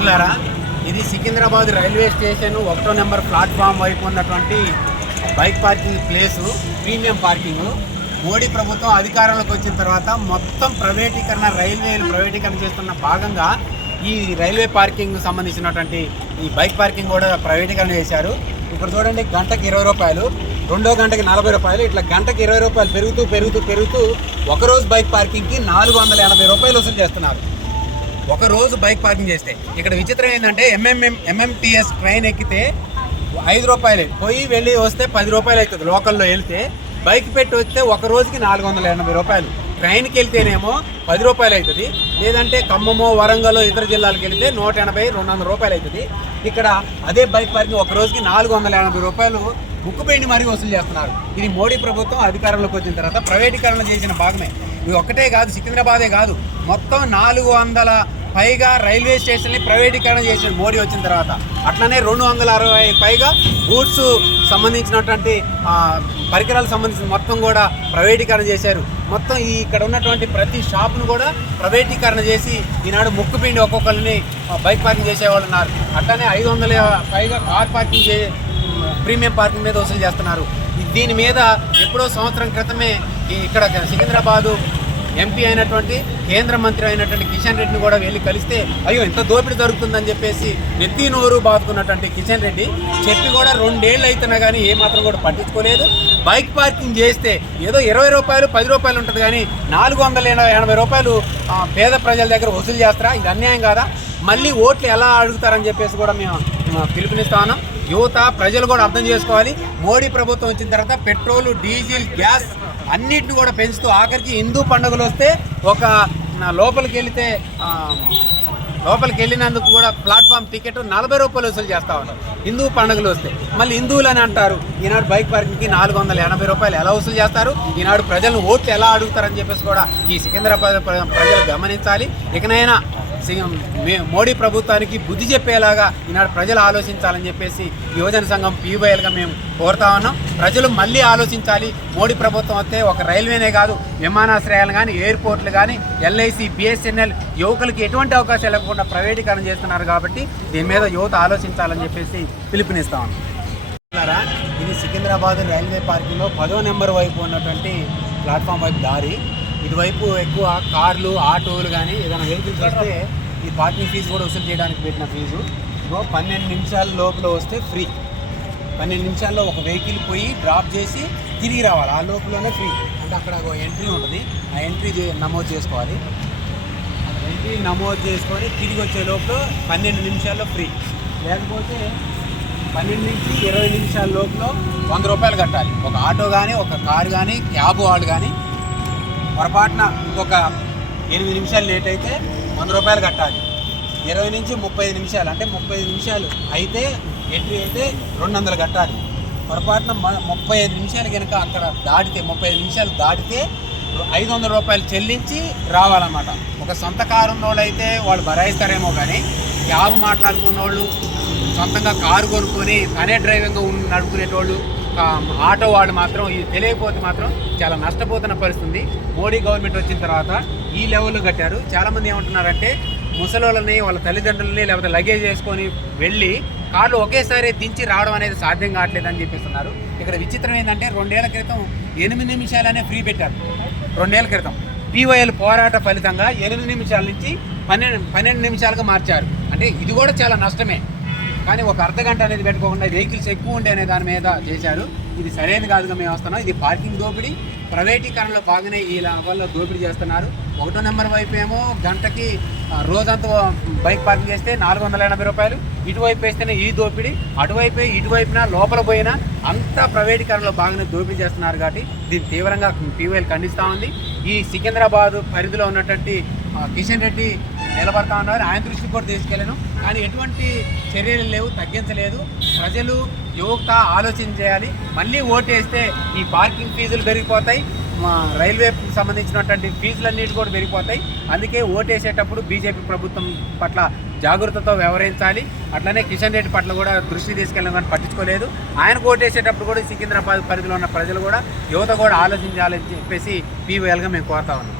మిత్రులారా ఇది Secunderabad railway station ఒకటో నెంబర్ ప్లాట్ఫామ్ వైపు ఉన్నటువంటి bike parking place premium parking. Modi ప్రభుత్వం అధికారంలోకి వచ్చిన తర్వాత మొత్తం ప్రైవేటీకరణ రైల్వేలు ప్రైవేటీకరణ చేస్తున్న భాగంగా ఈ రైల్వే పార్కింగ్ సంబంధించినటువంటి ఈ బైక్ పార్కింగ్ కూడా ప్రైవేటీకరణ చేశారు. ఇప్పుడు చూడండి గంటకి ఇరవై రూపాయలు రెండో గంటకి నలభై రూపాయలు ఇట్లా గంటకి ఇరవై రూపాయలు పెరుగుతూ పెరుగుతూ పెరుగుతూ ఒకరోజు బైక్ పార్కింగ్కి నాలుగు వందల ఎనభై రూపాయలు వసూలు చేస్తున్నారు. ఒక రోజు బైక్ పార్కింగ్ చేస్తే. ఇక్కడ విచిత్రం ఏంటంటే ఎంఎంఎం ఎంఎంటీఎస్ ట్రైన్ ఎక్కితే ఐదు రూపాయలు. పోయి వెళ్ళి వస్తే పది రూపాయలు అవుతుంది లోకల్లో వెళ్తే. బైక్ పెట్టి వస్తే ఒక రోజుకి నాలుగు వందల ఎనభై రూపాయలు. ట్రైన్కి వెళ్తేనేమో పది రూపాయలు అవుతుంది. లేదంటే ఖమ్మమో వరంగల్ ఇతర జిల్లాలకు వెళ్తే నూట ఎనభై రెండు వందల రూపాయలు అవుతుంది. ఇక్కడ అదే బైక్ పార్కింగ్ ఒక రోజుకి నాలుగు వందల ఎనభై రూపాయలు ముక్కు పెండి మరీ వసూలు చేస్తున్నారు. ఇది మోడీ ప్రభుత్వం అధికారంలోకి వచ్చిన తర్వాత ప్రైవేటీకరణ చేసిన భాగమే. ఇది ఒక్కటే కాదు సికింద్రాబాదే కాదు. మొత్తం నాలుగు వందల పైగా రైల్వే స్టేషన్ని ప్రైవేటీకరణ చేసిన మోడీ వచ్చిన తర్వాత. అట్లనే రెండు వందల అరవై పైగా గూడ్స్ సంబంధించినటువంటి పరికరాలు పరికరాలకు సంబంధించిన మొత్తం కూడా ప్రైవేటీకరణ చేశారు. మొత్తం ఈ ఇక్కడ ఉన్నటువంటి ప్రతి షాప్ను కూడా ప్రైవేటీకరణ చేసి ఈనాడు ముక్కుపిండి ఒక్కొక్కరిని బైక్ పార్కింగ్ చేసేవాళ్ళు ఉన్నారు. అట్లనే ఐదు వందల పైగా కార్ పార్కింగ్ చే ప్రీమియం పార్కింగ్ మీద వసూలు చేస్తున్నారు. దీని మీద ఎప్పుడో సంవత్సరం క్రితమే ఇక్కడ సికింద్రాబాదు ఎంపీ అయినటువంటి కేంద్ర మంత్రి అయినటువంటి కిషన్ రెడ్డిని కూడా వెళ్ళి కలిస్తే అయ్యో ఎంత దోపిడీ జరుగుతుందని చెప్పేసి నెత్తి నోరు బాదుకున్నటువంటి కిషన్ రెడ్డి చెప్పి కూడా రెండేళ్ళు అవుతున్నా కానీ ఏమాత్రం కూడా పట్టించుకోలేదు. బైక్ పార్కింగ్ చేస్తే ఏదో ఇరవై రూపాయలు పది రూపాయలు ఉంటుంది కానీ నాలుగు వందల ఎనభై ఎనభై రూపాయలు పేద ప్రజల దగ్గర వసూలు చేస్తారా? ఇది అన్యాయం కాదా? మళ్ళీ ఓట్లు ఎలా అడుగుతారని చెప్పేసి కూడా మేము పిలుపునిస్తా ఉన్నాం. యువత ప్రజలు కూడా అర్థం చేసుకోవాలి. మోడీ ప్రభుత్వం వచ్చిన తర్వాత పెట్రోల్ డీజిల్ గ్యాస్ అన్నిటిని కూడా పెంచుతూ ఆఖరికి హిందూ పండుగలు వస్తే ఒక లోపలికి వెళితే లోపలికి వెళ్ళినందుకు కూడా ప్లాట్ఫామ్ టికెట్ నలభై రూపాయలు వసూలు చేస్తూ ఉంటారు హిందూ పండుగలు వస్తే. మళ్ళీ హిందువులు అని అంటారు ఈనాడు బైక్ పార్కింగ్కి నాలుగు వందల ఎనభై రూపాయలు ఎలా వసూలు చేస్తారు? ఈనాడు ప్రజలను ఓట్లు ఎలా అడుగుతారని చెప్పేసి కూడా ఈ సికింద్రాబాద్ ప్రజలు గమనించాలి. ఇకనైనా మోడీ ప్రభుత్వానికి బుద్ధి చెప్పేలాగా ఈనాడు ప్రజలు ఆలోచించాలని చెప్పేసి యువజన సంఘం పీవైఎల్గా మేము కోరుతా ఉన్నాం. ప్రజలు మళ్ళీ ఆలోచించాలి. మోడీ ప్రభుత్వం వస్తే ఒక రైల్వేనే కాదు విమానాశ్రయాలు కానీ ఎయిర్పోర్ట్లు కానీ ఎల్ఐసి బిఎస్ఎన్ఎల్ యువకులకి ఎటువంటి అవకాశాలు ఇవ్వకుండా ప్రైవేటీకరణ చేస్తున్నారు కాబట్టి దీని మీద యువత ఆలోచించాలని చెప్పేసి పిలుపునిస్తా ఉన్నాం. ఇది సికింద్రాబాద్ రైల్వే పార్కింగ్లో పదో నెంబర్ వైపు ఉన్నటువంటి ప్లాట్ఫామ్ వైపు దారి. ఇటువైపు ఎక్కువ కార్లు ఆటోలు కానీ ఏదైనా వెహికల్స్ వస్తే ఈ పార్కింగ్ ఫీజు కూడా వసూలు చేయడానికి పెట్టిన ఫీజు ఇగో పన్నెండు నిమిషాల లోపల వస్తే ఫ్రీ పన్నెండు నిమిషాల్లో ఒక వెహికల్ పోయి డ్రాప్ చేసి తిరిగి రావాలి. ఆ లోపలనే ఫ్రీ అంటే అక్కడ ఒక ఎంట్రీ ఉంటుంది. ఆ ఎంట్రీ నమోదు చేసుకోవాలి. ఎంట్రీ నమోదు చేసుకొని తిరిగి వచ్చే లోపల పన్నెండు నిమిషాల్లో ఫ్రీ లేకపోతే పన్నెండు నుంచి ఇరవై నిమిషాల లోపల వంద రూపాయలు కట్టాలి. ఒక ఆటో కానీ ఒక కారు కానీ క్యాబ్ వాళ్ళు కానీ పొరపాటున ఇంకొక ఎనిమిది నిమిషాలు లేట్ అయితే వంద రూపాయలు కట్టాలి. ఇరవై నుంచి ముప్పై ఐదు నిమిషాలు అంటే ముప్పై ఐదు నిమిషాలు అయితే ఎంట్రీ అయితే రెండు వందలు కట్టాలి. పొరపాటున ముప్పై ఐదు నిమిషాలు కనుక అక్కడ దాటితే ముప్పై ఐదు నిమిషాలు దాటితే ఐదు వందల రూపాయలు చెల్లించి రావాలన్నమాట. ఒక సొంత కారు ఉన్నోళ్ళు అయితే వాళ్ళు బరాయిస్తారేమో కానీ క్యాబ్ మాట్లాడుకున్న వాళ్ళు సొంతంగా కారు కొనుక్కొని తనే డ్రైవింగ్ నడుపుకునేటోళ్ళు ఆ, ఆటో వాళ్ళు మాత్రం ఇది తెలియకపోతే మాత్రం చాలా నష్టపోతున్న పరిస్థితి. మోడీ గవర్నమెంట్ వచ్చిన తర్వాత ఈ లెవెల్లో కట్టారు. చాలామంది ఏమంటున్నారంటే ముసలోళ్ళని వాళ్ళ తల్లిదండ్రులని లేకపోతే లగేజ్ వేసుకొని వెళ్ళి కార్లు ఒకేసారి దించి రావడం అనేది సాధ్యం కావట్లేదు అని చెప్పిస్తున్నారు. ఇక్కడ విచిత్రం ఏంటంటే రెండేళ్ళ క్రితం ఎనిమిది నిమిషాలనే ఫ్రీ పెట్టారు. రెండేళ్ళ క్రితం. పీవైఎల్ పోరాట ఫలితంగా ఎనిమిది నిమిషాల నుంచి పన్నెండు పన్నెండు నిమిషాలుగా మార్చారు. అంటే ఇది కూడా చాలా నష్టమే. కానీ ఒక అర్ధ గంట అనేది పెట్టుకోకుండా వెహికల్స్ ఎక్కువ ఉండే అనే దాని మీద చేశారు. ఇది సరైనది కాదుగా మేము వస్తున్నాం. ఇది పార్కింగ్ దోపిడీ. ప్రైవేటీకరణలో బాగానే ఈ వల్ల దోపిడీ చేస్తున్నారు. ఒకటో నెంబర్ వైపు ఏమో గంటకి రోజంతా బైక్ పార్కింగ్ చేస్తే నాలుగు వందల ఎనభై రూపాయలు. ఇటువైపు వేస్తేనే ఈ దోపిడీ. అటువైపు ఇటువైపున లోపల పోయినా అంతా ప్రైవేటీకరణలో బాగానే దోపిడీ చేస్తున్నారు కాబట్టి దీన్ని తీవ్రంగా పీవైఎల్ ఖండిస్తూ ఉంది. ఈ సికింద్రాబాద్ పరిధిలో ఉన్నటువంటి కిషన్ రెడ్డి నిలబడతా ఉన్నారు. ఆయన దృష్టికి కూడా తీసుకెళ్ళాను. కానీ ఎటువంటి చర్యలు లేవు తగ్గించలేదు. ప్రజలు యువత ఆలోచన చేయాలి. మళ్ళీ ఓటేస్తే ఈ పార్కింగ్ ఫీజులు పెరిగిపోతాయి. మా రైల్వేకి సంబంధించినటువంటి ఫీజులన్నిటి కూడా పెరిగిపోతాయి. అందుకే ఓటేసేటప్పుడు బీజేపీ ప్రభుత్వం పట్ల జాగ్రత్తతో వ్యవహరించాలి. అట్లనే కిషన్ రెడ్డి పట్ల కూడా దృష్టి తీసుకెళ్ళడం కానీ పట్టించుకోలేదు. ఆయనకు ఓటేసేటప్పుడు కూడా సికింద్రాబాద్ పరిధిలో ఉన్న ప్రజలు కూడా యువత కూడా ఆలోచించాలని చెప్పేసి పీవీఎల్గా మేము కోరుతా ఉన్నాం.